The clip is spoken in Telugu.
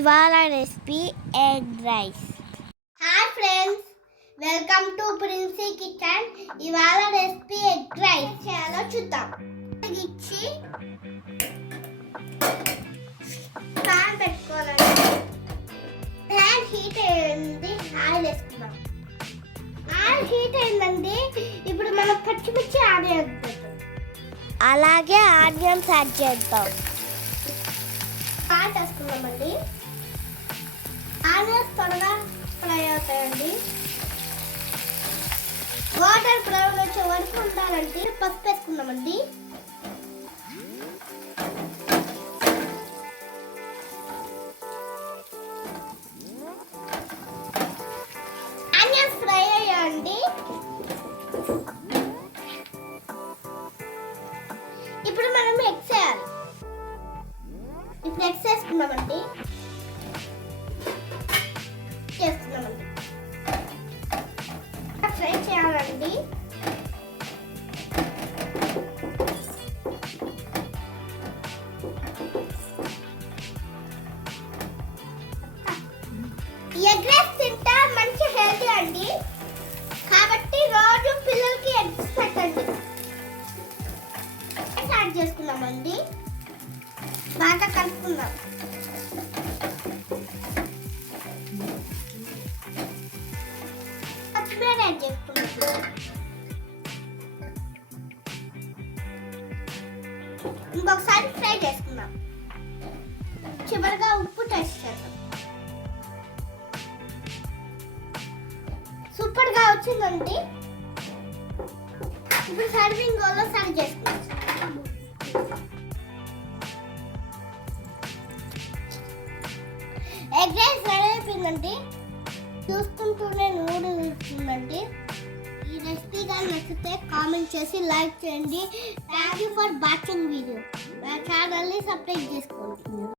ఇవాళ recipe egg rice. Hi friends, welcome to Princy kitchen. ఇవాళ రెసిపీ ఎగ్ రైస్ చేయాలో చూద్దాం. ఇచ్చి ప్యాన్ పెట్టుకోవాలండి. ప్యాన్ హీట్ అయింది, ఆయిల్ వేసుకుందాం. ఆయిల్ హీట్ అయిందండి. ఇప్పుడు మనం పచ్చిమిర్చి ఆనియన్స్ వేద్దాం. అలాగే ఆనియన్స్ యాడ్ చేద్దాం. సాల్ట్ వేసుకుందామండి. ఆనియన్స్ త్వరగా ఫ్రై అవుతాయండి. వాటర్ బ్రౌన్ వచ్చే వరకు ఉండాలంటే పసుపు వేసుకుందామండి. ఆనియన్స్ ఫ్రై అయ్యాయండి. ఇప్పుడు మనం ఎగ్స్ వేయాలి. ఇప్పుడు ఎగ్స్ వేసుకున్నామండి. ఫ్రై చేయాలండి. ఎగ్ రైస్ తింటే మంచి హెల్తీ అండి, కాబట్టి రోజు పిల్లలకి ఎగ్స్ పెట్టండి. యాడ్ చేసుకున్నామండి. బాగా కలుపుకుందాం. కొత్తిమీర యాడ్ చేసుకుందాం. ఇంకొకసారి ఫ్రై చేసుకుందాం. చివరిగా ఉప్పు టేస్ట్ చేద్దాం. సూపర్ గా వచ్చిందండి. ఇప్పుడు సర్వింగ్ బౌల్లో సర్వ్ చేసుకుందాం. ఎగ్ రైస్ రెడీ అయిపోయిందండి. చూస్తుంటూనే నూనె వస్తుందండి. ఈ రెసిపీ కానీ నచ్చితే కామెంట్ చేసి లైక్ చేయండి. Thank you for watching video. నా ఛానల్ని సబ్స్క్రైబ్ చేసుకోండి.